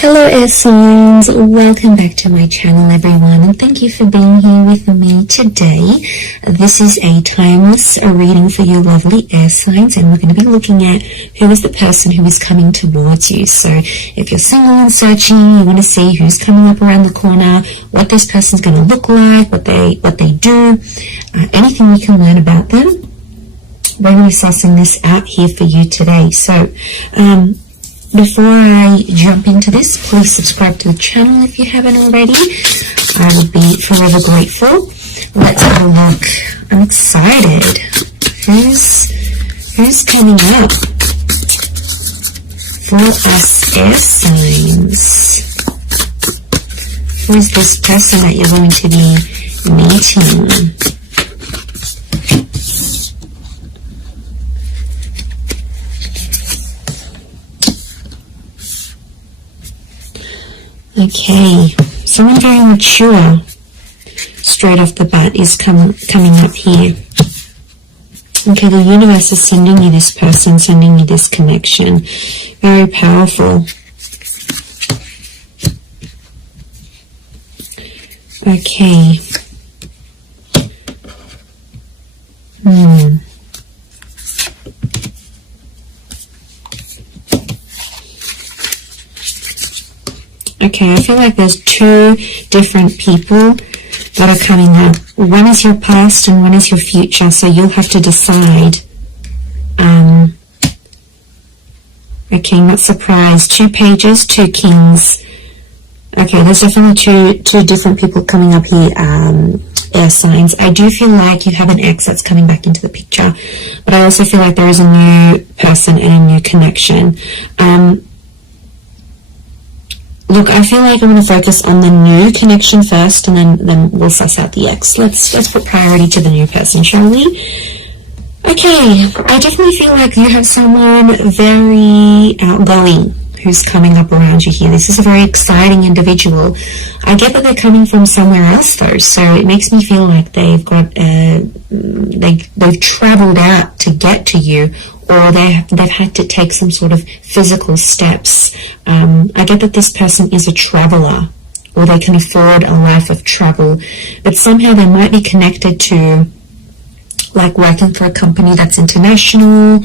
Hello air signs, welcome back to my channel everyone, and thank you for being here with me today. This is a timeless reading for you lovely air signs, and we're going to be looking at who is the person who is coming towards you. So if you're single and searching, you want to see who's coming up around the corner, what this person's going to look like, what they do, anything you can learn about them. We're going to be sussing this out here for you today. So before I jump into this, please subscribe to the channel if you haven't already. I would be forever grateful. Let's have a look. I'm excited. Who's coming up for us air signs? Who is this person that you're going to be meeting? Okay, someone very mature straight off the bat is coming up here. Okay, the universe is sending you this person, sending you this connection. Very powerful. Okay. Okay, I feel like there's two different people that are coming up. One is your past and one is your future, so you'll have to decide. Okay, not surprised. 2 pages, 2 kings. Okay, there's definitely two different people coming up here, air signs. I do feel like you have an ex that's coming back into the picture, but I also feel like there is a new person and a new connection. Look, I feel like I'm going to focus on the new connection first, and then we'll suss out the ex. Let's put priority to the new person, shall we? Okay, I definitely feel like you have someone very outgoing who's coming up around you here. This is a very exciting individual. I get that they're coming from somewhere else though, so it makes me feel like they've got they've traveled out to get to you, or they've had to take some sort of physical steps. I get that this person is a traveler, or they can afford a life of travel, but somehow they might be connected to, like, working for a company that's international.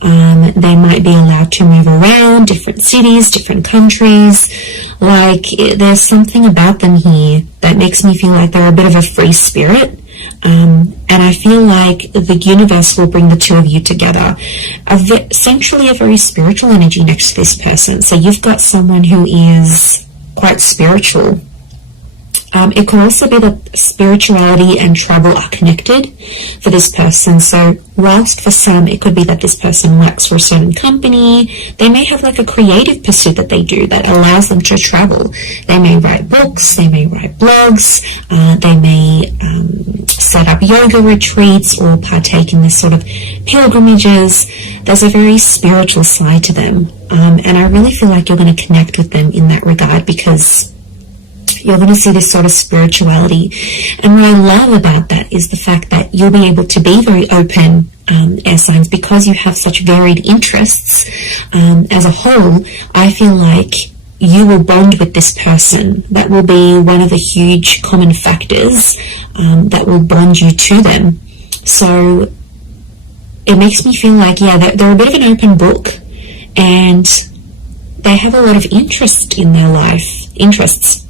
They might be allowed to move around different cities, different countries. Like, there's something about them here that makes me feel like they're a bit of a free spirit. And I feel like the universe will bring the two of you together. Essentially a very spiritual energy next to this person. So you've got someone who is quite spiritual. It could also be that spirituality and travel are connected for this person. So whilst for some it could be that this person works for a certain company, they may have like a creative pursuit that they do that allows them to travel. They may write books, they may write blogs, they may set up yoga retreats or partake in this sort of pilgrimages. There's a very spiritual side to them, and I really feel like you're going to connect with them in that regard, because you're going to see this sort of spirituality. And what I love about that is the fact that you'll be able to be very open, air signs, because you have such varied interests. As a whole, I feel like you will bond with this person. That will be one of the huge common factors that will bond you to them. So it makes me feel like, yeah, they're a bit of an open book, and they have a lot of interest in their life, interests.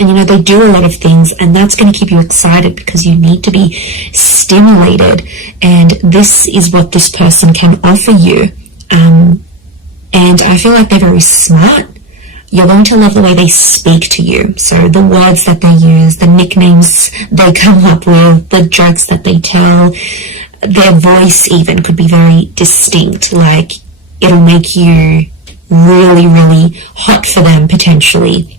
And, you know, they do a lot of things, and that's going to keep you excited because you need to be stimulated. And this is what this person can offer you. And I feel like they're very smart. You're going to love the way they speak to you. So the words that they use, the nicknames they come up with, the jokes that they tell, their voice even could be very distinct. Like, it'll make you really, really hot for them potentially.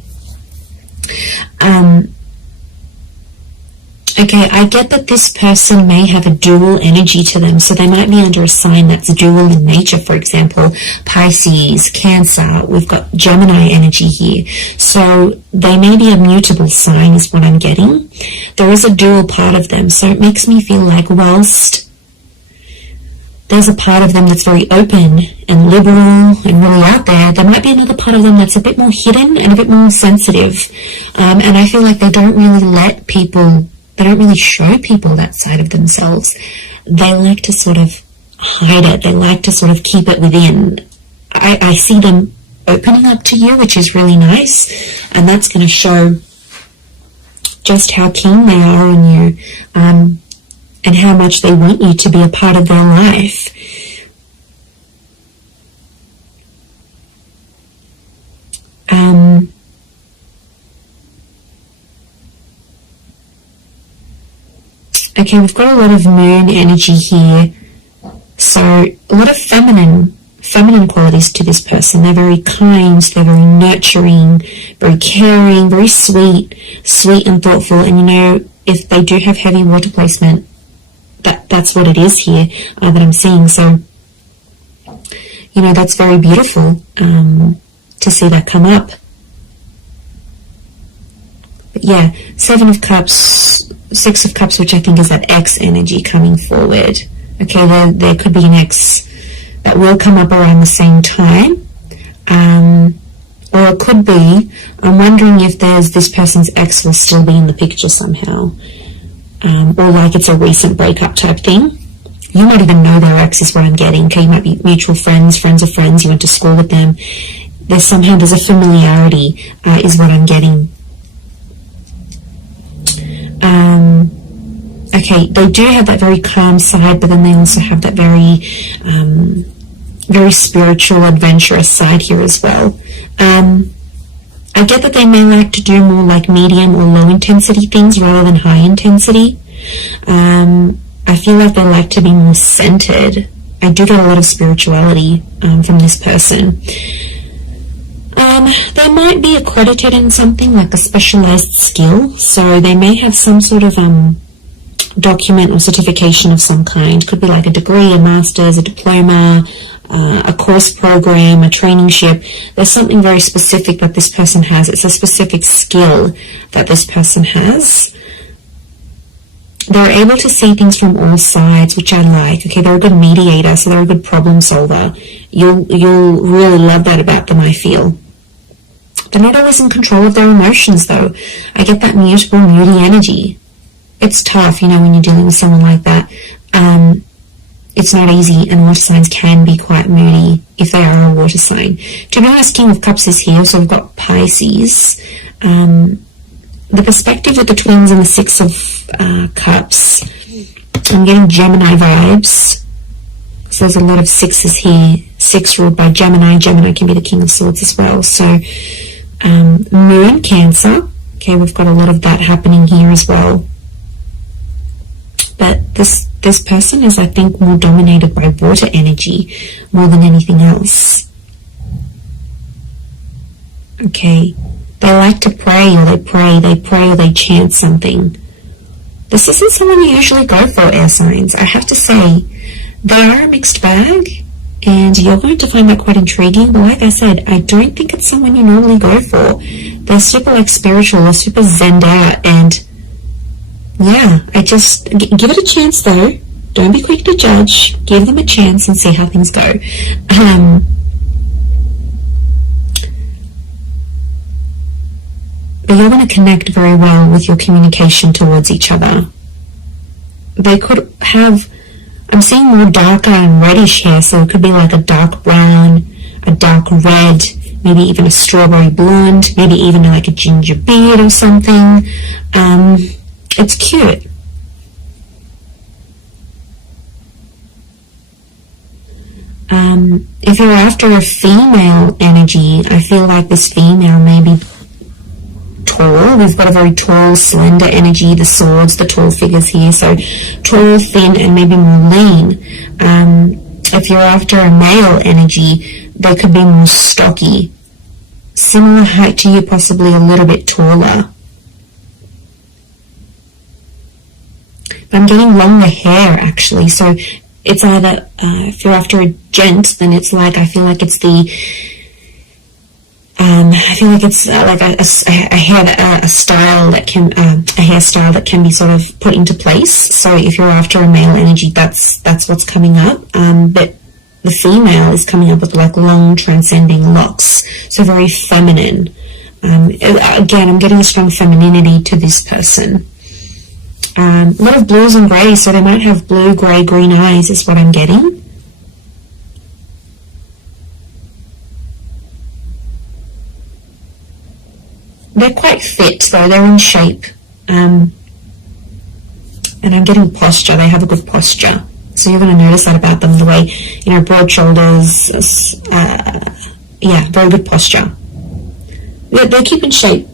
Okay, I get that this person may have a dual energy to them, so they might be under a sign that's dual in nature. For example, Pisces, Cancer, we've got Gemini energy here. So they may be a mutable sign is what I'm getting. There is a dual part of them, so it makes me feel like whilst there's a part of them that's very open and liberal and really out there. There might be another part of them that's a bit more hidden and a bit more sensitive. And I feel like they don't really they don't really show people that side of themselves. They like to sort of hide it. They like to sort of keep it within. I see them opening up to you, which is really nice. And that's going to show just how keen they are on you, and how much they want you to be a part of their life. Okay, we've got a lot of moon energy here. So a lot of feminine qualities to this person. They're very kind, they're very nurturing, very caring, very sweet and thoughtful. And you know, if they do have heavy water placement, that's what it is here that I'm seeing. So, you know, that's very beautiful to see that come up. But yeah, 7 of Cups, 6 of Cups, which I think is that X energy coming forward. Okay, there could be an X that will come up around the same time. Or it could be, I'm wondering if this person's ex will still be in the picture somehow. Or like it's a recent breakup type thing. You might even know their ex is what I'm getting. Okay, you might be mutual friends of friends, you went to school with them. There's a familiarity, is what I'm getting. Okay, they do have that very calm side, but then they also have that very, very spiritual, adventurous side here as well. I get that they may like to do more like medium or low intensity things rather than high intensity. I feel like they like to be more centered. I do get a lot of spirituality from this person. They might be accredited in something like a specialized skill, so they may have some sort of document or certification of some kind. Could be like a degree, a master's, a diploma, a course program, a traineeship. There's something very specific that this person has. It's a specific skill that this person has. They're able to see things from all sides, which I like. Okay, they're a good mediator, so they're a good problem solver. You'll really love that about them, I feel. They're not always in control of their emotions, though. I get that mutable, moody energy. It's tough, you know, when you're dealing with someone like that. It's not easy, and water signs can be quite moody if they are a water sign. To be honest, King of Cups is here, so we've got Pisces. The perspective with the twins and the 6 of Cups, I'm getting Gemini vibes. So there's a lot of 6s here. 6 ruled by Gemini. Gemini can be the King of Swords as well. So Moon, Cancer. Okay, we've got a lot of that happening here as well. But this person is, I think, more dominated by water energy more than anything else. Okay. They like to pray, or they pray, or they chant something. This isn't someone you usually go for, air signs. I have to say, they are a mixed bag, and you're going to find that quite intriguing. But like I said, I don't think it's someone you normally go for. They're super like spiritual, or super zenned out, and yeah, I just give it a chance though. Don't be quick to judge. Give them a chance and see how things go. But you're going to connect very well with your communication towards each other. They could have, I'm seeing more darker and reddish hair, so it could be like a dark brown, a dark red, maybe even a strawberry blonde, maybe even like a ginger beard or something. It's cute. If you're after a female energy, I feel like this female may be tall. We've got a very tall, slender energy, the swords, the tall figures here. So tall, thin, and maybe more lean. If you're after a male energy, they could be more stocky. Similar height to you, possibly a little bit taller. I'm getting longer hair, actually. So it's either, if you're after a gent, then it's like, I feel like it's the I feel like it's like a style that can, a hairstyle that can be sort of put into place. So if you're after a male energy, that's what's coming up. But the female is coming up with like long transcending locks, so very feminine. Again, I'm getting a strong femininity to this person. A lot of blues and greys, so they might have blue, grey, green eyes is what I'm getting. They're quite fit though, they're in shape. And I'm getting posture, they have a good posture. So you're going to notice that about them, the way, you know, broad shoulders, yeah, very good posture. They keep in shape.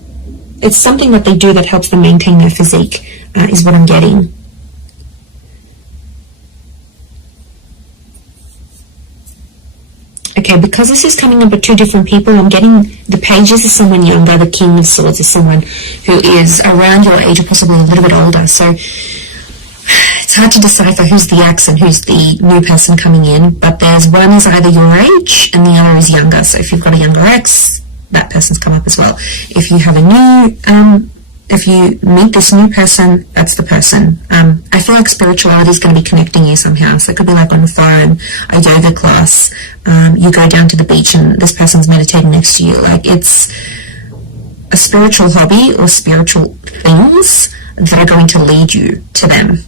It's something that they do that helps them maintain their physique, is what I'm getting. Okay, because this is coming up with two different people, I'm getting the pages is someone younger, the King of Swords is someone who is around your age or possibly a little bit older. So it's hard to decipher who's the ex and who's the new person coming in, but there's one is either your age and the other is younger. So if you've got a younger ex, that person's come up as well. If you have a new, if you meet this new person, that's the person. I feel like spirituality is going to be connecting you somehow. So it could be like on the phone, a yoga class, you go down to the beach and this person's meditating next to you. Like it's a spiritual hobby or spiritual things that are going to lead you to them.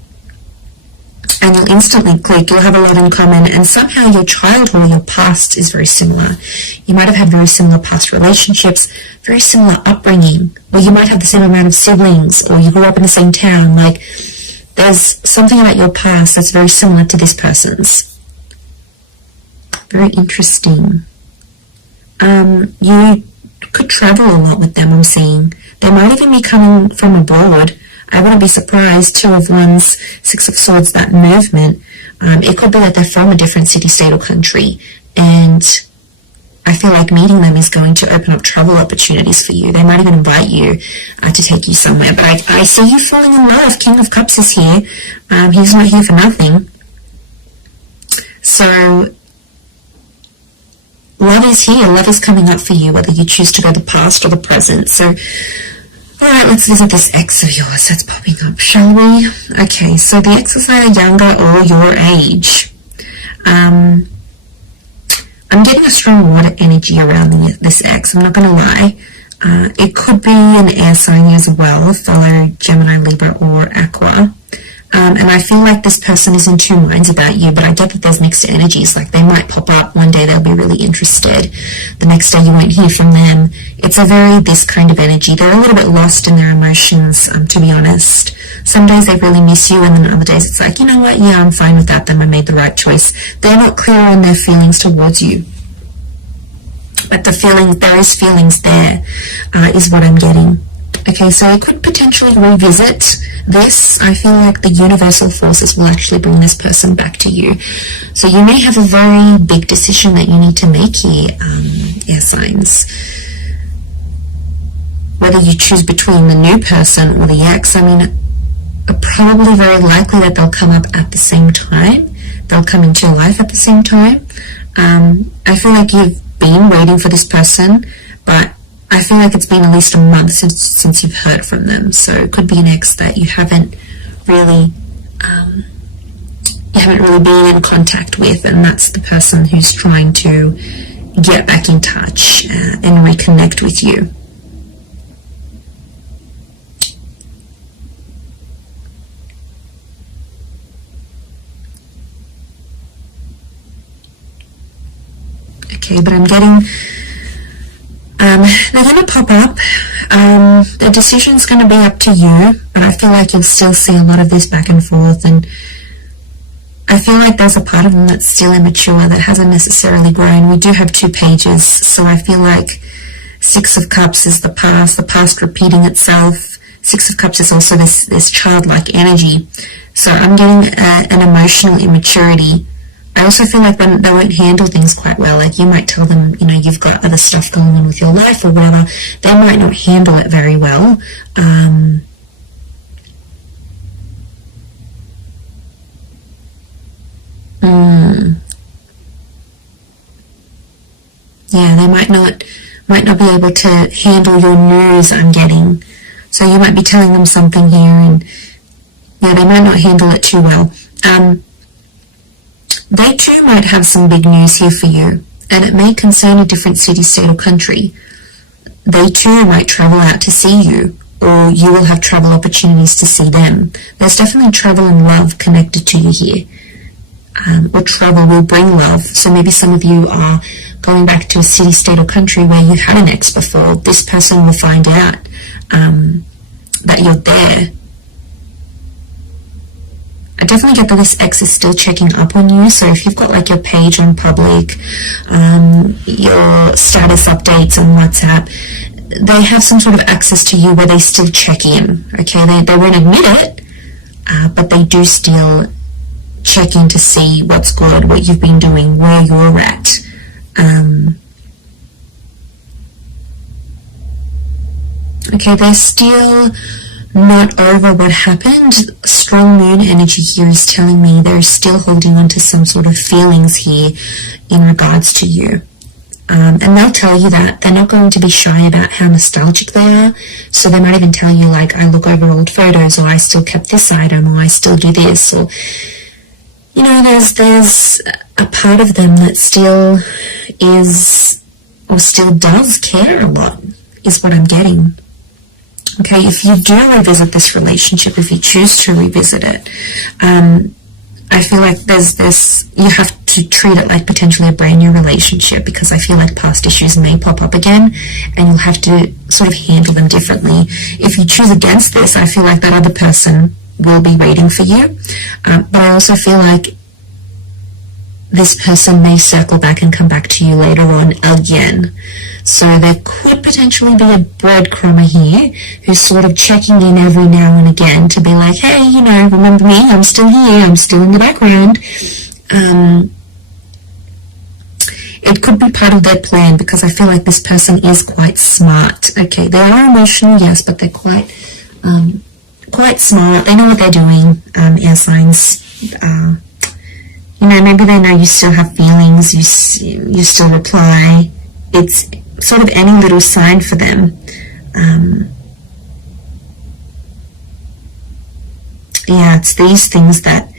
And you'll instantly click, you'll have a lot in common, and somehow your childhood or your past is very similar. You might have had very similar past relationships, very similar upbringing, or you might have the same amount of siblings, or you grew up in the same town. Like, there's something about your past that's very similar to this person's. Very interesting. You could travel a lot with them, I'm seeing. They might even be coming from abroad. I wouldn't be surprised. Two of Wands, Six of Swords, that movement. It could be that they're from a different city, state, or country. And I feel like meeting them is going to open up travel opportunities for you. They might even invite you to take you somewhere. But I see you falling in love. King of Cups is here. He's not here for nothing. So love is here. Love is coming up for you, whether you choose to go the past or the present. So alright, let's visit this ex of yours that's popping up, shall we? Okay, so the ex is either younger or your age. I'm getting a strong water energy around this ex, I'm not going to lie. It could be an air sign as well, follow Gemini, Libra, or Aqua. And I feel like this person is in two minds about you, but I get that there's mixed energies. Like, they might pop up one day, they'll be really interested. The next day you won't hear from them. It's a very this kind of energy. They're a little bit lost in their emotions, to be honest. Some days they really miss you, and then other days it's like, you know what, yeah, I'm fine with that, then I made the right choice. They're not clear on their feelings towards you. But the feeling, there is feelings there, is what I'm getting. Okay, so I could potentially revisit this. I feel like the universal forces will actually bring this person back to you. So you may have a very big decision that you need to make here, air signs. Whether you choose between the new person or the ex, I mean, probably very likely that they'll come up at the same time. They'll come into your life at the same time. I feel like you've been waiting for this person, but I feel like it's been at least a month since you've heard from them. So it could be an ex that you haven't really been in contact with, and that's the person who's trying to get back in touch and reconnect with you. Okay, but I'm getting they're going to pop up. The decision's going to be up to you, but I feel like you'll still see a lot of this back and forth, and I feel like there's a part of them that's still immature, that hasn't necessarily grown. We do have two pages, so I feel like Six of Cups is the past repeating itself. Six of Cups is also this childlike energy. So I'm getting an emotional immaturity. I also feel like they won't handle things quite well. Like, you might tell them, you know, you've got other stuff going on with your life or whatever. They might not handle it very well. Yeah, they might might not be able to handle your news, I'm getting. So you might be telling them something here, and yeah, they might not handle it too well. They too might have some big news here for you, and it may concern a different city, state, or country. They too might travel out to see you, or you will have travel opportunities to see them. There's definitely travel and love connected to you here. Or travel will bring love. So maybe some of you are going back to a city, state, or country where you had an ex before. This person will find out that you're there. I definitely get that this ex is still checking up on you. So if you've got like your page on public, your status updates on WhatsApp, they have some sort of access to you where they still check in. Okay, they won't admit it, but they do still check in to see what's good, what you've been doing, where you're at. Okay, they're still not over what happened. Strong moon energy here is telling me they're still holding on to some sort of feelings here in regards to you. And they'll tell you that. They're not going to be shy about how nostalgic they are. So they might even tell you, like, I look over old photos, or I still kept this item, or I still do this, or, you know, there's a part of them that still is, or still does care a lot, is what I'm getting. Okay, if you do revisit this relationship, if you choose to revisit it, I feel like there's this, you have to treat it like potentially a brand new relationship, because I feel like past issues may pop up again and you'll have to sort of handle them differently. If you choose against this, I feel like that other person will be waiting for you. But I also feel like this person may circle back and come back to you later on again. So there could potentially be a breadcrumber here who's sort of checking in every now and again to be like, hey, you know, remember me? I'm still here. I'm still in the background. It could be part of their plan, because I feel like this person is quite smart. Okay, they are emotional, yes, but they're quite smart. They know what they're doing. Air signs. You know, maybe they know you still have feelings. You still reply. It's sort of any little sign for them. Yeah, it's these things that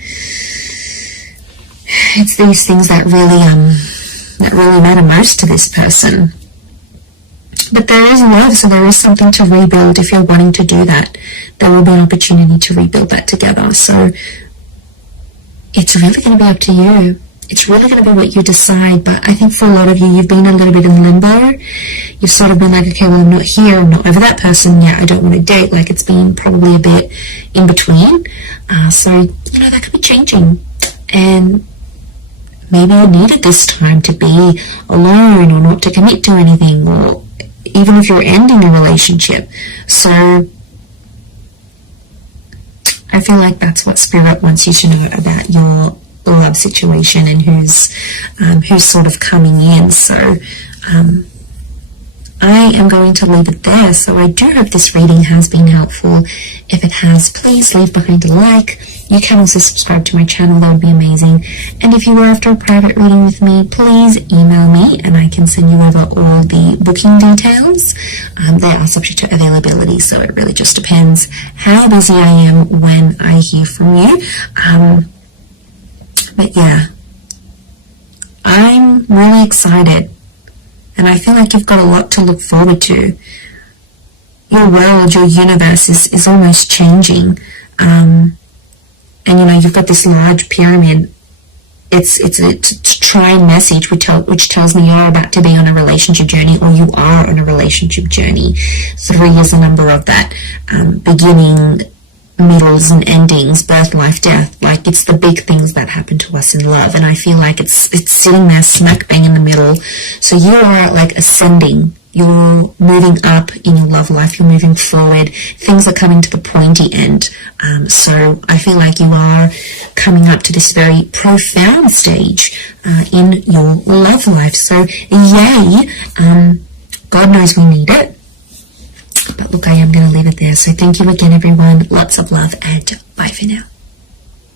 really matter most to this person. But there is love, so there is something to rebuild. If you're wanting to do that, there will be an opportunity to rebuild that together. So it's really going to be up to you. It's really going to be what you decide. But I think for a lot of you, you've been a little bit in limbo. You've sort of been like, okay, well, I'm not here, I'm not over that person yet, I don't want to date. Like, it's been probably a bit in between. So, you know, that could be changing. And maybe you needed this time to be alone, or not to commit to anything, or even if you're ending a relationship. So I feel like that's what Spirit wants you to know about your love situation and who's sort of coming in. So I am going to leave it there. So I do hope this reading has been helpful. If it has, please leave behind a like. You can also subscribe to my channel, that would be amazing. And if you were after a private reading with me, please email me and I can send you over all the booking details. They are subject to availability, so it really just depends how busy I am when I hear from you. But yeah, I'm really excited. And I feel like you've got a lot to look forward to. Your world, your universe is almost changing. And you know, you've got this large pyramid. It's a trine message which tells me you're about to be on a relationship journey, or you are on a relationship journey. 3 is a number of that. Beginning, middles and endings, birth, life, death. Like, it's the big things that happen to us in love, and I feel like it's sitting there smack bang in the middle. So you are like ascending, you're moving up in your love life, you're moving forward, things are coming to the pointy end. So I feel like you are coming up to this very profound stage in your love life. So yay, God knows we need it. But look, I am going to leave it there. So thank you again, everyone. Lots of love, and bye for now.